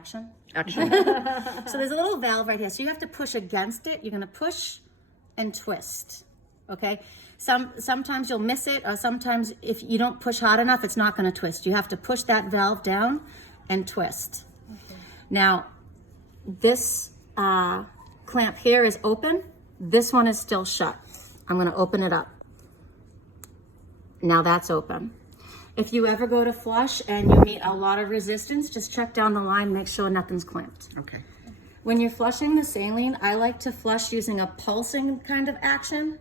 Action. Action. So there's a little valve right here. So you have to push against it. You're going to push and twist. Okay. Sometimes you'll miss it, or sometimes if you don't push hard enough, it's not going to twist. You have to push that valve down and twist. Okay. Now, this clamp here is open. This one is still shut. I'm going to open it up. Now that's open. If you ever go to flush and you meet a lot of resistance, just check down the line, make sure nothing's clamped. Okay. When you're flushing the saline, I like to flush using a pulsing kind of action.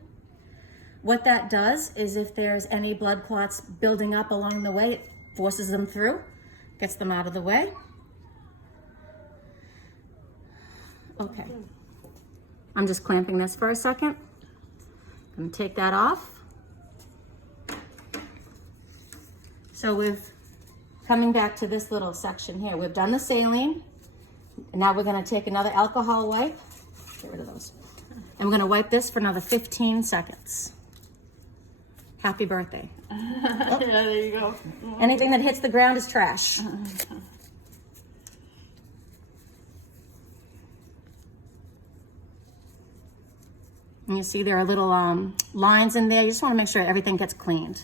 What that does is if there's any blood clots building up along the way, it forces them through, gets them out of the way. Okay. I'm just clamping this for a second. I'm gonna take that off. So we've coming back to this little section here. We've done the saline, and now we're gonna take another alcohol wipe. Get rid of those. And we're gonna wipe this for another 15 seconds. Happy birthday. Yeah, there you go. Anything that hits the ground is trash. And you see there are little lines in there. You just wanna make sure everything gets cleaned.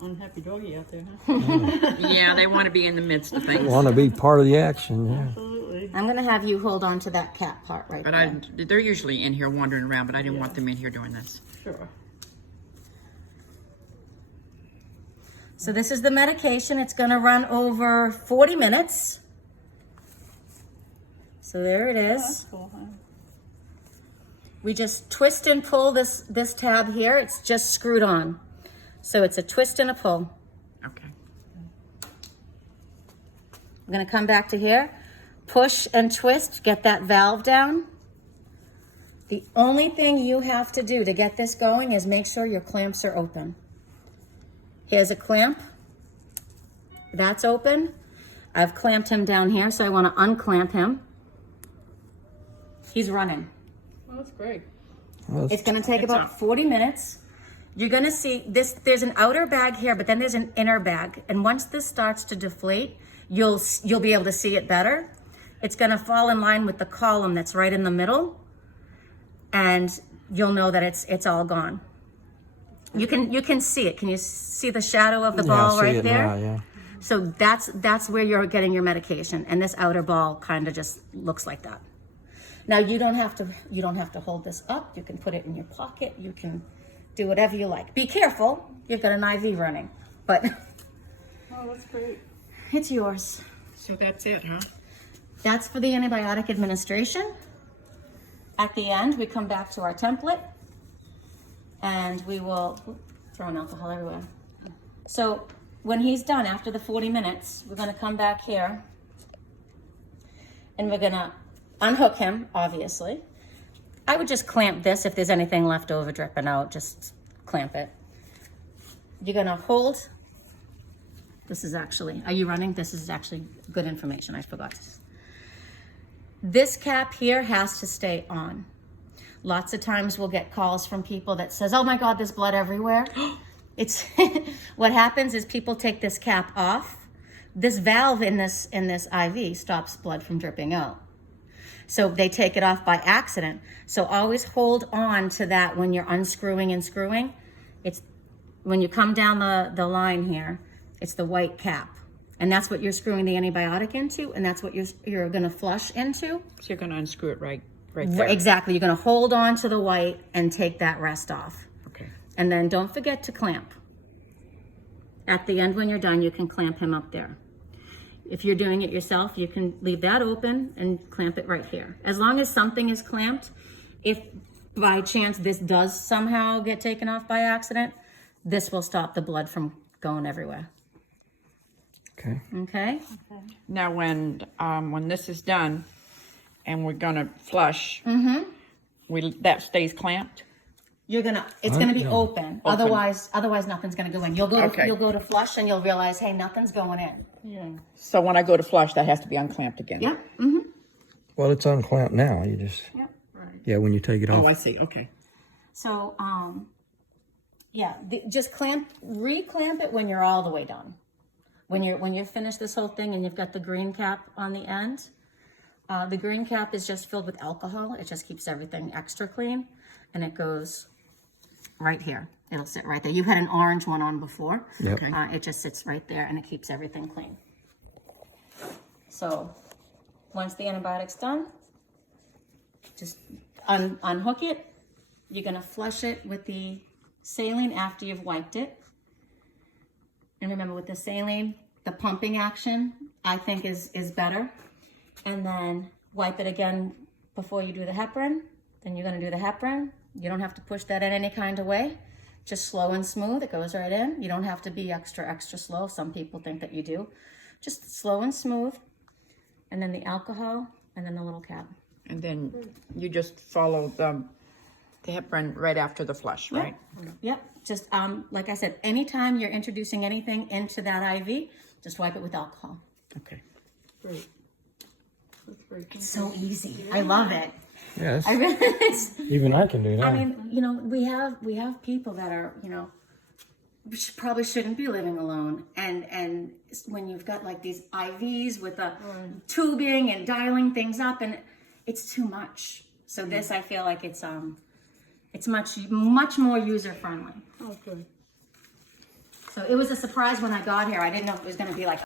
Unhappy doggy out there, huh? Yeah, they want to be in the midst of things. Want to be part of the action, yeah. Absolutely. I'm gonna have you hold on to that cap part right But there. they're usually in here wandering around, but I didn't want them in here doing this. Sure. So this is the medication. It's gonna run over 40 minutes. So there it is. That's cool, huh? We just twist and pull this tab here. It's just screwed on. So it's a twist and a pull. Okay. I'm gonna come back to here. Push and twist, get that valve down. The only thing you have to do to get this going is make sure your clamps are open. Here's a clamp. That's open. I've clamped him down here, so I want to unclamp him. He's running. Well, that's great. It's going to take about 40 minutes. You're going to see this. There's an outer bag here, but then there's an inner bag. And once this starts to deflate, you'll be able to see it better. It's going to fall in line with the column that's right in the middle, and you'll know that it's all gone. You can see it. Can you see the shadow of the ball right there? Now, yeah. So that's where you're getting your medication, and this outer ball kind of just looks like that. Now you don't have to hold this up. You can put it in your pocket. You can do whatever you like. Be careful. You've got an IV running, but Oh, that's great. it's yours. So that's it, huh? That's for the antibiotic administration. At the end, we come back to our template, and we will throw alcohol everywhere. So when he's done, after the 40 minutes, we're gonna come back here, and we're gonna unhook him, obviously. I would just clamp this if there's anything left over dripping out, just clamp it. You're gonna hold. This is actually, are you running? This is actually good information, I forgot. This cap here has to stay on. Lots of times we'll get calls from people that says, oh my God, there's blood everywhere. It's what happens is people take this cap off. This valve in this IV stops blood from dripping out. So they take it off by accident. So always hold on to that when you're unscrewing and screwing. It's when you come down the line here, it's the white cap. And that's what you're screwing the antibiotic into, and that's what you're gonna flush into. So you're going to unscrew it right there. Exactly, you're gonna hold on to the white and take that rest off. Okay. And then don't forget to clamp. At the end when you're done, you can clamp him up there. If you're doing it yourself, you can leave that open and clamp it right here. As long as something is clamped, if by chance this does somehow get taken off by accident, this will stop the blood from going everywhere. Okay. Okay? Now when this is done and we're going to flush, that stays clamped? It's gonna be open. Open. Otherwise nothing's gonna go in. You'll go Okay. to flush and you'll realize, hey, nothing's going in. Yeah. So when I go to flush, that has to be unclamped again? Yeah. Well, it's unclamped now. You just, Yep. Right. yeah, when you take it off. Oh, I see. Okay. So Yeah, just re-clamp it when you're all the way done. When you're finished this whole thing and you've got the green cap on the end. The green cap is just filled with alcohol. It just keeps everything extra clean, and it goes right here. It'll sit right there. You had an orange one on before. Yep. It just sits right there, and it keeps everything clean. So once the antibiotic's done, just unhook it. You're gonna flush it with the saline after you've wiped it. And remember, with the saline, the pumping action, I think is better. And then wipe it again before you do the heparin. Then you're gonna do the heparin. You don't have to push that in any kind of way. Just slow and smooth, it goes right in. You don't have to be extra slow. Some people think that you do. Just slow and smooth. And then the alcohol, and then the little cap. And then you just follow the heparin right after the flush, right? Yep, just like I said, anytime you're introducing anything into that IV, just wipe it with alcohol. Okay. Great. That's great. It's so easy. I love it. Yes. I really, Even I can do that. I mean, you know, we have people that are, you know, probably shouldn't be living alone, and when you've got like these IVs with the tubing and dialing things up, and it's too much. So this, I feel like it's much more user friendly. Oh, good. So it was a surprise when I got here. I didn't know if it was going to be like